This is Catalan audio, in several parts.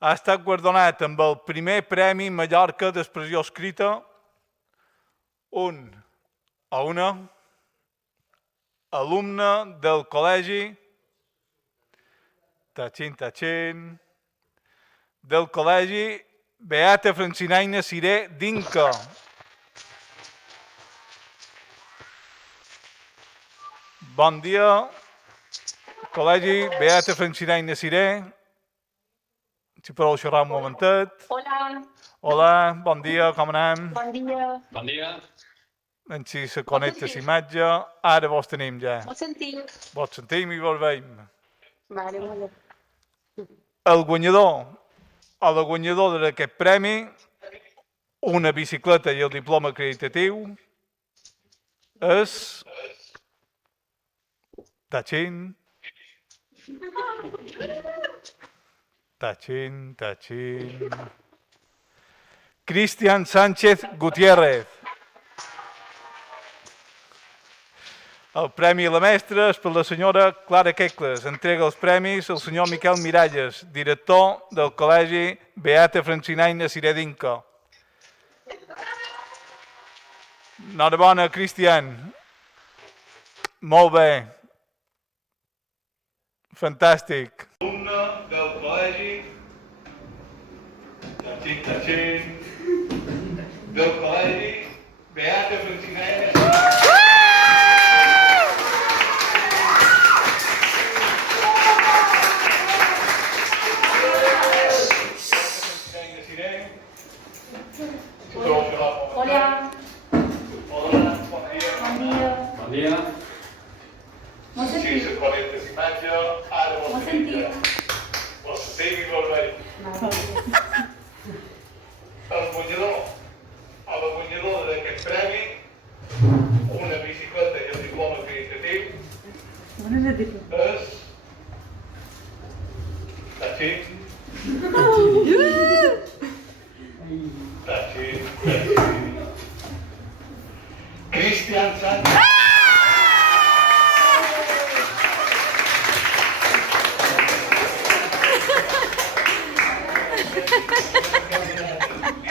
Ha estat guardonat amb el primer Premi Mallorca d'Expressió Escrita un o una alumne del col·legi del col·legi Beata Francinaina Siré d'Inca. Bon dia, col·legi Beata Francinaina Siré. Si podeu xerrar un momentet. Hola. Hola, bon dia, com anem? Bon dia. Bon dia. Si se connecta l'imatge, ara vos tenim ja. Vos sentim? Vos sentim i vos veiem. Vale, molt bé. El guanyador o la guanyadora d'aquest premi, una bicicleta i el diploma acreditatiu, és... Tachin. Cristian Sánchez Gutiérrez. El premi a la mestra és per la senyora Clara Quecles. Entrega els premis al senyor Miquel Miralles, director del col·legi Beata Francinaina Siré d'Inca. Enhorabona, Cristian. Molt bé. Fantàstic. Alumne del col·legi del col·legi Beata Francinaina Siré. Hola. Hola, bon dia. Bon dia. Bon dia. Vos Si sentim? se connecta l'imatge, ara Vos sentim? Vos sentim i vos veiem. El guanyador o la guanyadora d'aquest premi, una bicicleta i el diploma acreditatiu, és... Tachin. Cristian Sánchez.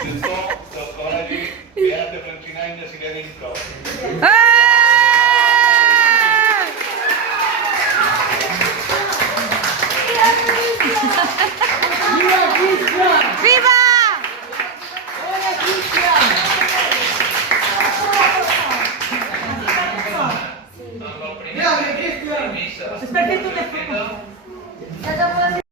Director del col·legi Beata Francinaina Siré d'Inca. ¡Viva! Amb el primer... Espera que tu te